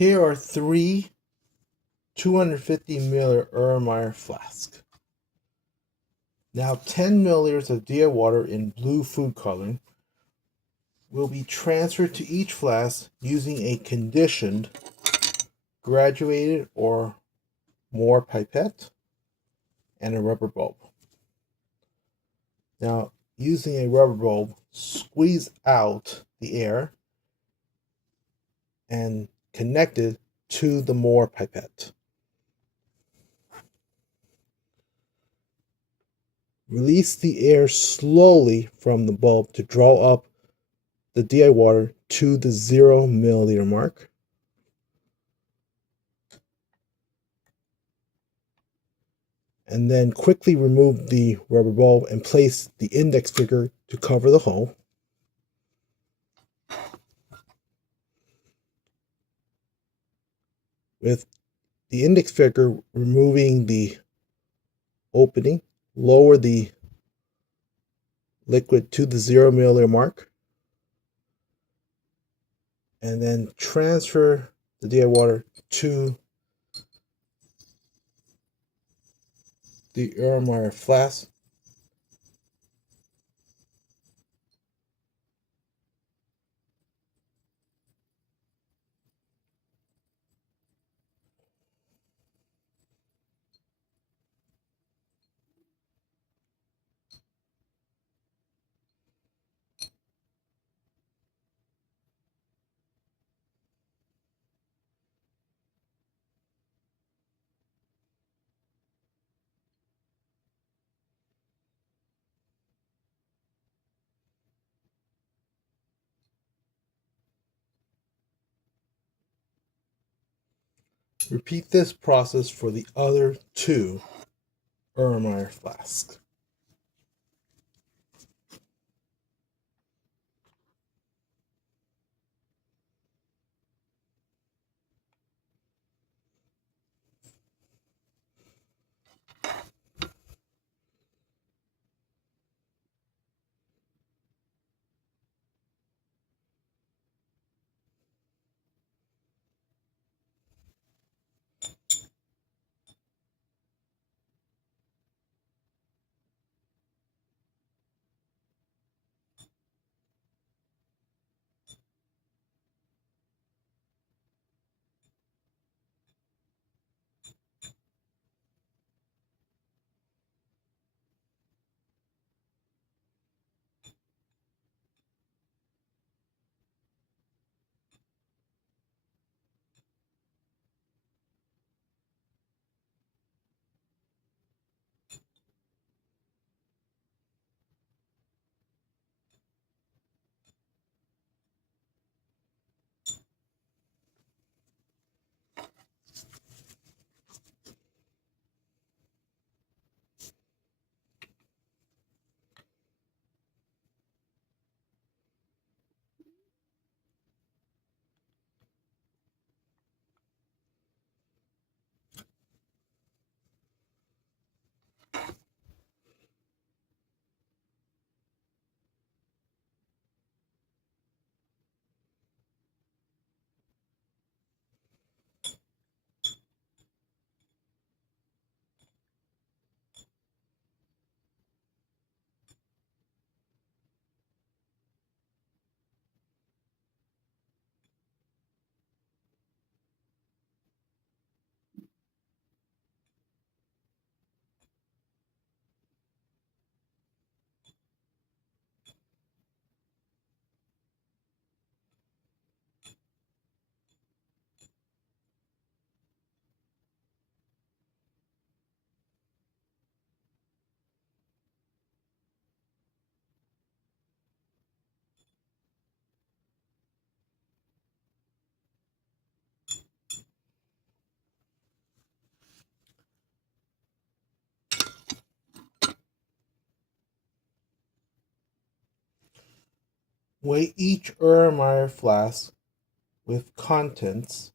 Here are three 250 milliliter Erlenmeyer flasks. Now 10 milliliters of DI water in blue food coloring will be transferred to each flask using a conditioned, graduated or Mohr pipette and a rubber bulb. Now, using a rubber bulb, squeeze out the air and connect it to the Mohr pipette. Release the air slowly from the bulb to draw up the DI water to the 0 milliliter mark. And then quickly remove the rubber bulb and place the index finger to cover the hole. With the index finger removing the opening, lower the liquid to the 0 milliliter mark, and then transfer the DI water to the Erlenmeyer flask. Repeat this process for the other two Erlenmeyer flasks. Weigh each Erlenmeyer flask with contents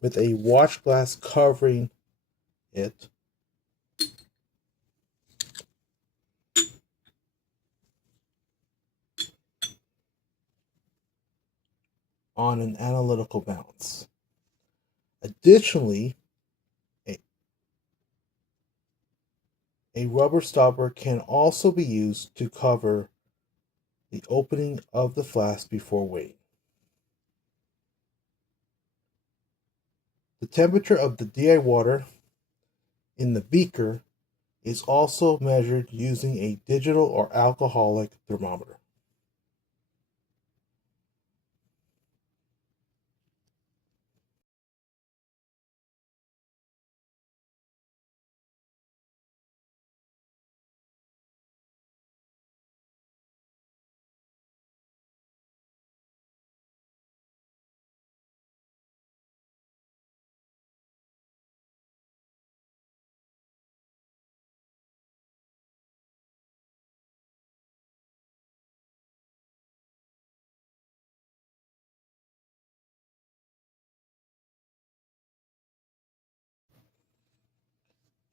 with a watch glass covering it. on an analytical balance. Additionally, a rubber stopper can also be used to cover the opening of the flask before weighing. The temperature of the DI water in the beaker is also measured using a digital or alcoholic thermometer.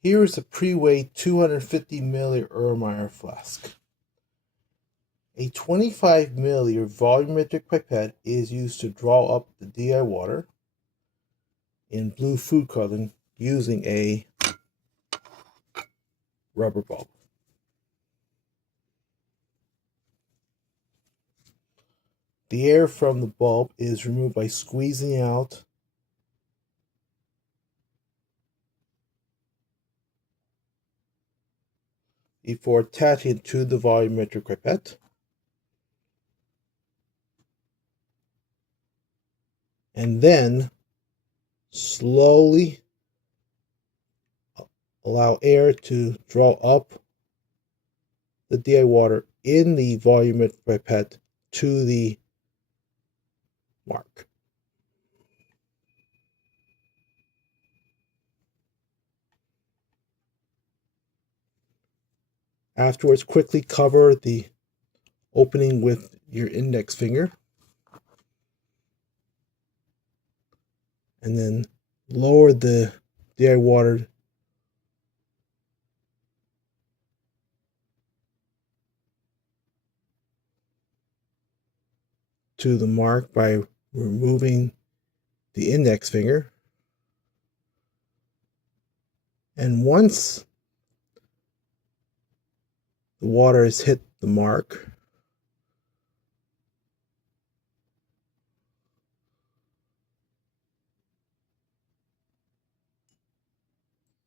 Here is a pre-weighed 250 milliliter Erlenmeyer flask. A 25 milliliter volumetric pipette is used to draw up the DI water in blue food coloring using a rubber bulb. The air from the bulb is removed by squeezing out before attaching to the volumetric pipette. And then slowly allow air to draw up the DI water in the volumetric pipette to the mark. Afterwards, quickly cover the opening with your index finger and then lower the DI water to the mark by removing the index finger. And once the water has hit the mark,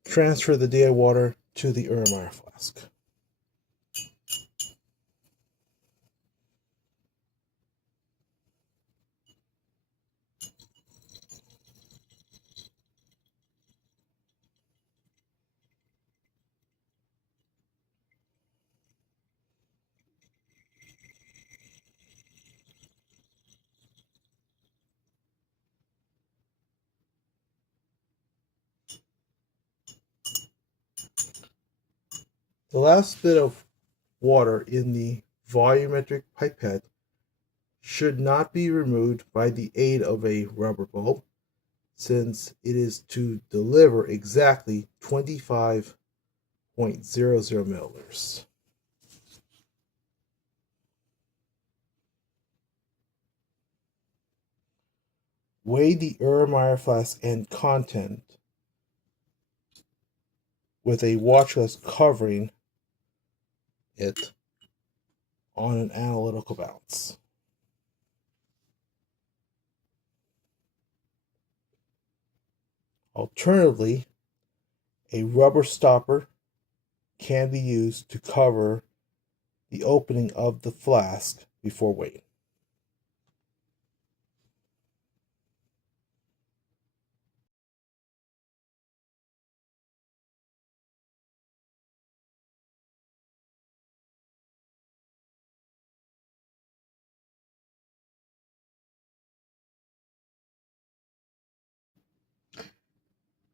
transfer the DI water to the Erlenmeyer flask. The last bit of water in the volumetric pipette should not be removed by the aid of a rubber bulb, since it is to deliver exactly 25.00 milliliters. Weigh the Erlenmeyer flask and content with a watch glass covering it on an analytical balance. Alternatively, a rubber stopper can be used to cover the opening of the flask before weighing.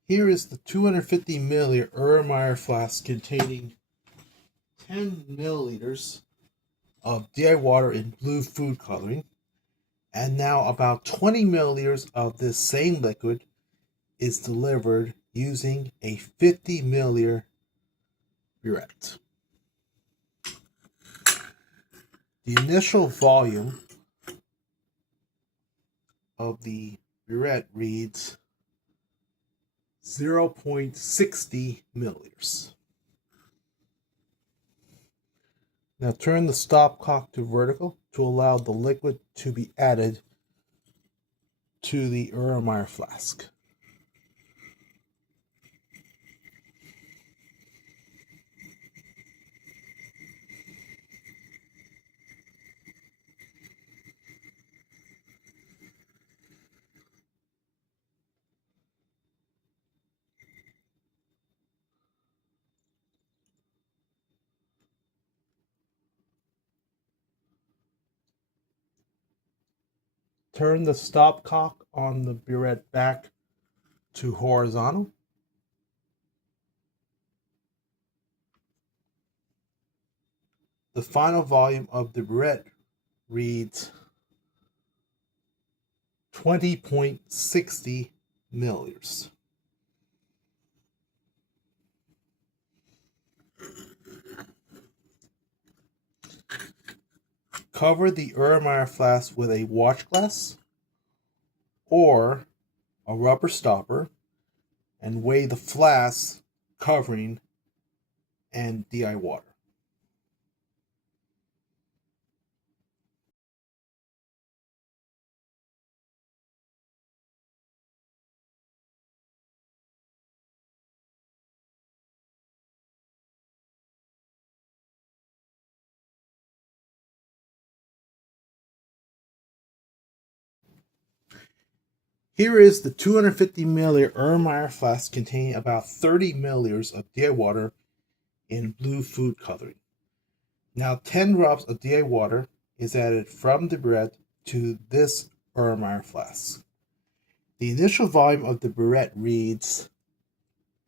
Here is the 250 milliliter Erlenmeyer flask containing 10 milliliters of DI water in blue food coloring, and now about 20 milliliters of this same liquid is delivered using a 50 milliliter burette. The initial volume of the burette reads 0.60 milliliters. Now turn the stopcock to vertical to allow the liquid to be added to the Erlenmeyer flask. Turn the stopcock on the burette back to horizontal. The final volume of the burette reads 20.60 milliliters. Cover the Erlenmeyer flask with a watch glass or a rubber stopper and weigh the flask covering and DI water. Here is the 250 milliliter Erlenmeyer flask containing about 30 milliliters of DI water in blue food coloring. Now 10 drops of DI water is added from the burette to this Erlenmeyer flask. The initial volume of the burette reads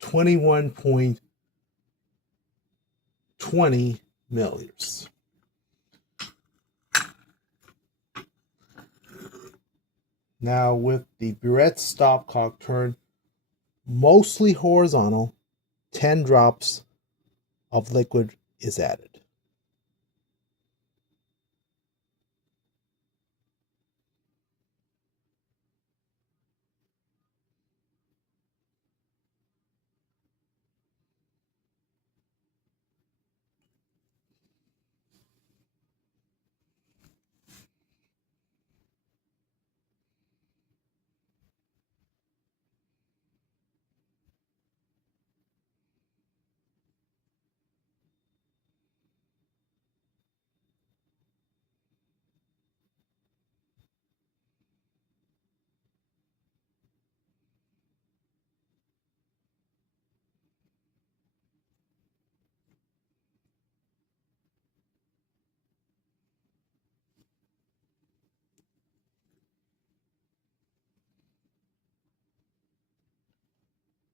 21.20 milliliters. Now with the burette stopcock turned mostly horizontal, 10 drops of liquid is added.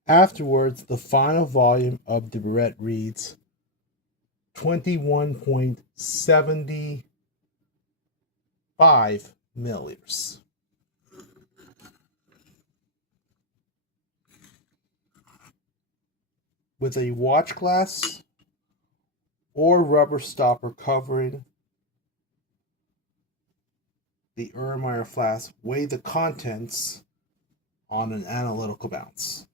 Afterwards, the final volume of the burette reads 21.75 milliliters. With a watch glass or rubber stopper covering the Erlenmeyer flask, weigh the contents on an analytical balance.